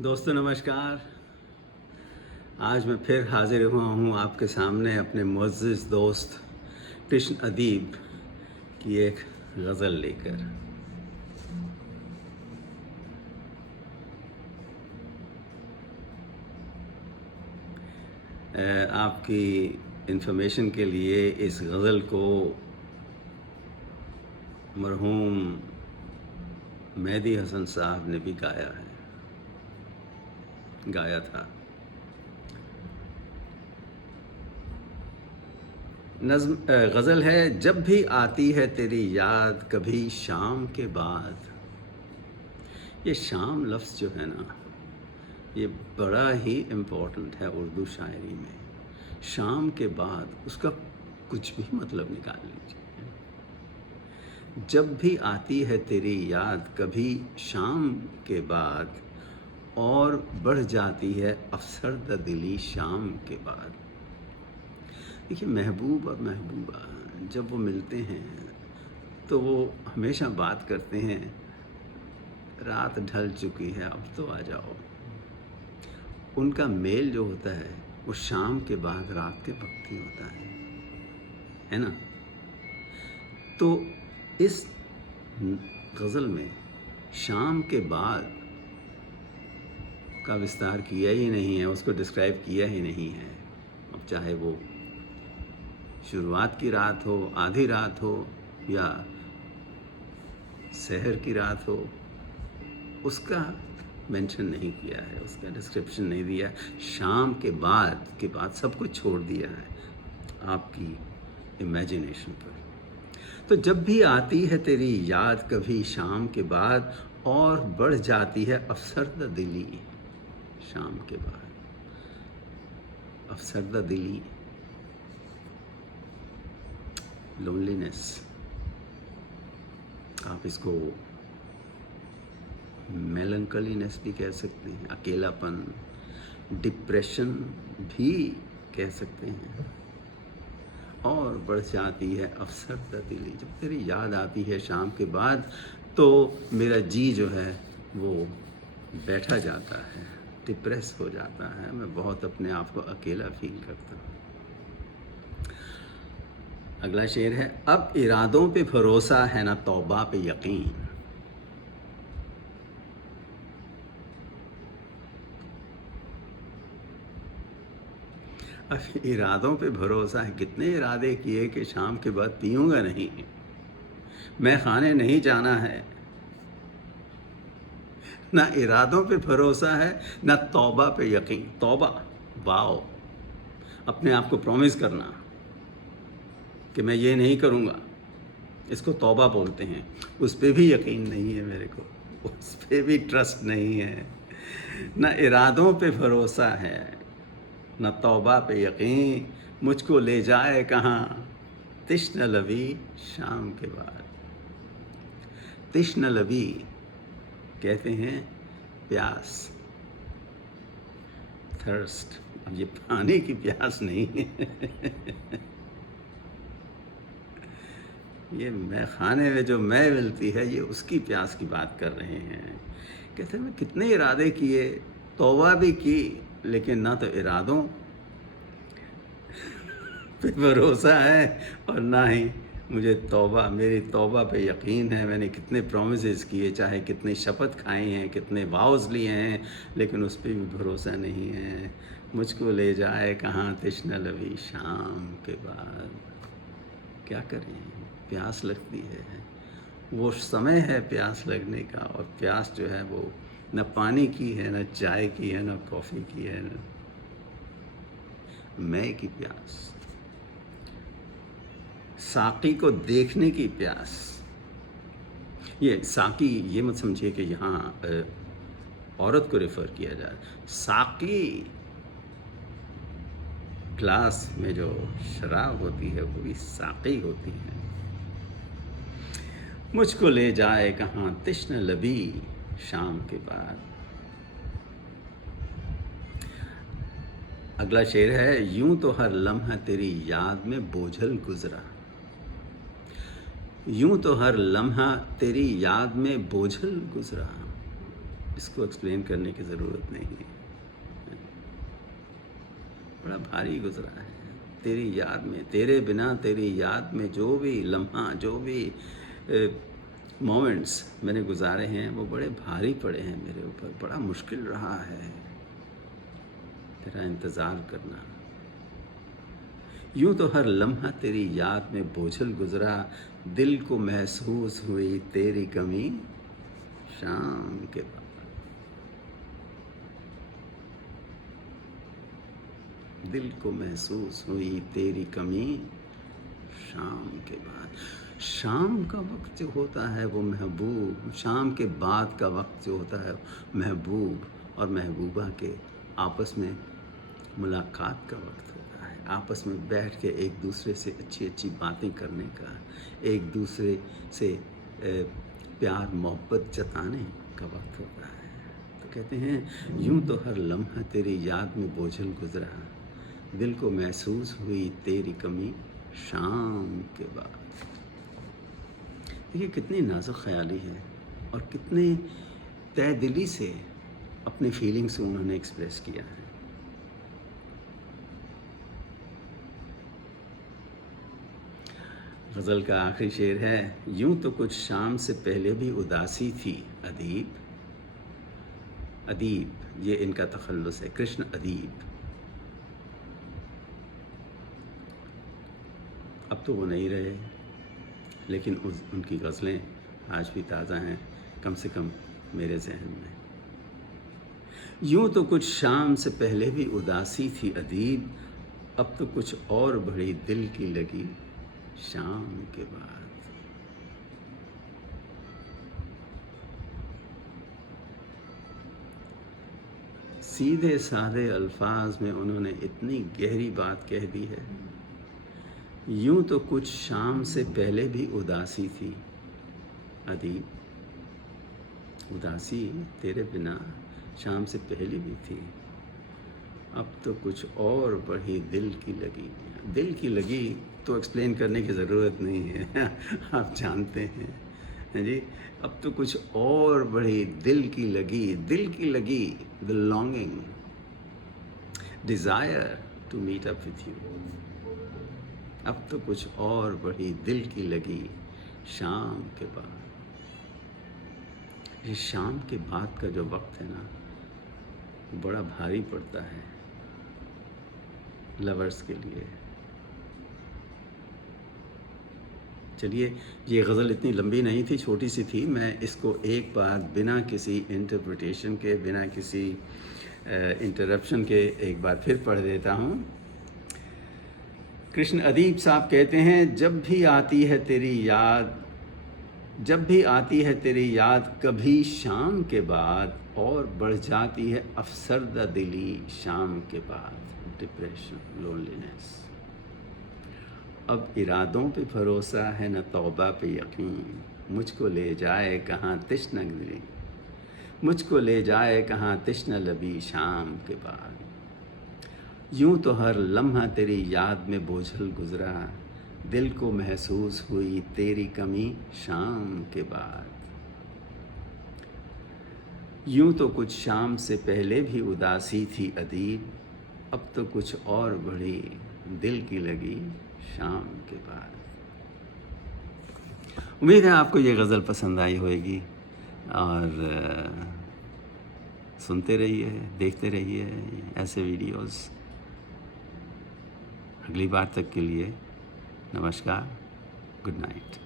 दोस्तों नमस्कार। आज मैं फिर हाजिर हुआ हूँ आपके सामने अपने मुअज़्ज़िज़ दोस्त कृष्ण अदीब की एक गज़ल लेकर। आपकी इन्फॉर्मेशन के लिए इस गज़ल को मरहूम मेहदी हसन साहब ने भी गाया था। नज़्म गज़ल है, जब भी आती है तेरी याद कभी शाम के बाद। ये शाम लफ्ज़ जो है ना, ये बड़ा ही इम्पोर्टेंट है उर्दू शायरी में। शाम के बाद उसका कुछ भी मतलब निकाल लीजिए। जब भी आती है तेरी याद कभी शाम के बाद, और बढ़ जाती है अफसरदा दिली शाम के बाद। देखिए, महबूब और महबूबा जब वो मिलते हैं तो वो हमेशा बात करते हैं, रात ढल चुकी है अब तो आ जाओ। उनका मेल जो होता है वो शाम के बाद रात के वक्त ही होता है ना। तो इस गज़ल में शाम के बाद का विस्तार किया ही नहीं है, उसको डिस्क्राइब किया ही नहीं है। अब चाहे वो शुरुआत की रात हो, आधी रात हो, या सहर की रात हो, उसका मेंशन नहीं किया है, उसका डिस्क्रिप्शन नहीं दिया है। शाम के बाद सब कुछ छोड़ दिया है आपकी इमेजिनेशन पर। तो जब भी आती है तेरी याद कभी शाम के बाद, और बढ़ जाती है अफसरदा दिली शाम के बाद। अफसरदा दिली, लोनलीनेस, आप इसको मेलंकलीनेस भी कह सकते हैं, अकेलापन, डिप्रेशन भी कह सकते हैं। और बढ़ जाती है अफसरदा दिली, जब तेरी याद आती है शाम के बाद तो मेरा जी जो है वो बैठा जाता है, डिप्रेस हो जाता है, मैं बहुत अपने आप को अकेला फील करता हूँ। अगला शेर है, अब इरादों पे भरोसा है ना तौबा पे यकीन। अब इरादों पे भरोसा है, कितने इरादे किए कि शाम के बाद पीऊँगा नहीं, मैं खाने नहीं जाना है। ना इरादों पे भरोसा है ना तौबा पे यकीन। तौबा, वाओ, अपने आप को प्रॉमिस करना कि मैं ये नहीं करूँगा, इसको तौबा बोलते हैं। उस पे भी यकीन नहीं है मेरे को, उस पे भी ट्रस्ट नहीं है। ना इरादों पे भरोसा है ना तौबा पे यकीन, मुझको ले जाए कहाँ तिश्न लबी शाम के बाद। तिश्न लबी कहते हैं प्यास, थर्स्ट। अब ये पानी की प्यास नहीं है ये मैं खाने में जो मैं मिलती है, ये उसकी प्यास की बात कर रहे हैं। कहते हैं मैं कितने इरादे किए, तौबा भी की, लेकिन ना तो इरादों पे भरोसा है और ना ही मुझे तौबा, मेरी तौबा पे यकीन है। मैंने कितने प्रॉमिसेस किए, चाहे कितनी शपथ खाई हैं, कितने वाउज़ लिए हैं, लेकिन उस पे भी भरोसा नहीं है। मुझको ले जाए कहाँ तिश्न लबी शाम के बाद। क्या करें, प्यास लगती है, वो समय है प्यास लगने का, और प्यास जो है वो न पानी की है, न चाय की है, न कॉफ़ी की है, न मैं की प्यास, साकी को देखने की प्यास। ये साकी ये मत समझिए कि यहाँ औरत को रेफ़र किया जाए। साकी ग्लास में जो शराब होती है वो भी साकी होती है। मुझको ले जाए कहाँ तिश्न लबी शाम के बाद। अगला शेर है, यूं तो हर लम्हा तेरी याद में बोझल गुजरा। यूं तो हर लम्हा तेरी याद में बोझल गुजरा। اس کو ایکسپلین کرنے کی ضرورت نہیں ہے، بڑا بھاری گزرا ہے تیری یاد میں، تیرے بنا تیری یاد میں جو بھی لمحہ، جو بھی مومنٹس میں نے گزارے ہیں وہ بڑے بھاری پڑے ہیں میرے اوپر، بڑا مشکل رہا ہے تیرا انتظار کرنا۔ یوں تو ہر لمحہ تیری یاد میں بوجھل گزرا، دل کو محسوس ہوئی تیری کمی شام کے بعد۔ دل کو محسوس ہوئی تیری کمی شام کے بعد۔ شام کا وقت جو ہوتا ہے وہ محبوب، شام کے بعد کا وقت جو ہوتا ہے محبوب اور محبوبہ کے آپس میں ملاقات کا وقت ہوتا ہے، آپس میں بیٹھ کے ایک دوسرے سے اچھی اچھی باتیں کرنے کا، ایک دوسرے سے پیار محبت جتانے کا وقت ہوتا ہے۔ تو کہتے ہیں یوں تو ہر لمحہ تیری یاد میں بوجھل گزرا، دل کو محسوس ہوئی تیری کمی شام کے بعد۔ دیکھیے کتنی نازک خیالی ہے اور کتنے تہ دلی سے اپنے فیلنگس کو انہوں نے ایکسپریس کیا ہے۔ غزل کا آخری شعر ہے، یوں تو کچھ شام سے پہلے بھی اداسی تھی ادیب۔ ادیب یہ ان کا تخلص ہے، کرشن ادیب۔ اب تو وہ نہیں رہے، لیکن ان کی غزلیں آج بھی تازہ ہیں، کم سے کم میرے ذہن میں۔ یوں تو کچھ شام سے پہلے بھی اداسی تھی ادیب، اب تو کچھ اور بڑی دل کی لگی شام کے بعد۔ سیدھے سادے الفاظ میں انہوں نے اتنی گہری بات کہہ دی ہے۔ یوں تو کچھ شام سے پہلے بھی اداسی تھی ادیب، اداسی تیرے بنا شام سے پہلے بھی تھی، اب تو کچھ اور بڑی دل کی لگی۔ دل کی لگی تو ایکسپلین کرنے کی ضرورت نہیں ہے، آپ جانتے ہیں جی۔ اب تو کچھ اور بڑی دل کی لگی، دل کی لگی، the longing, desire to meet up with you۔ اب تو کچھ اور بڑی دل کی لگی شام کے بعد۔ یہ شام کے بعد کا جو وقت ہے نا، وہ بڑا بھاری پڑتا ہے لورز کے لیے۔ چلیے یہ غزل اتنی لمبی نہیں تھی، چھوٹی سی تھی، میں اس کو ایک بار بنا کسی انٹرپریٹیشن کے، بنا کسی انٹرپشن کے ایک بار پھر پڑھ دیتا ہوں۔ کرشن ادیب صاحب کہتے ہیں، جب بھی آتی ہے تیری یاد، جب بھی آتی ہے تیری یاد کبھی شام کے بعد، اور بڑھ جاتی ہے افسردہ دلی شام کے بعد۔ Depression, loneliness. اب ارادوں پہ بھروسہ ہے نہ توبہ پہ یقین، مجھ کو لے جائے کہاں تشنہ دلی، مجھ کو لے جائے کہاں تشنہ لبی شام کے بعد۔ یوں تو ہر لمحہ تیری یاد میں بوجھل گزرا، دل کو محسوس ہوئی تیری کمی شام کے بعد۔ یوں تو کچھ شام سے پہلے بھی اداسی تھی ادیب، اب تو کچھ اور بڑی دل کی لگی شام کے بعد۔ امید ہے آپ کو یہ غزل پسند آئی ہوئے گی، اور سنتے رہیے، دیکھتے رہیے ایسے ویڈیوز۔ اگلی بار تک کے لیے نمسکار، گڈ نائٹ۔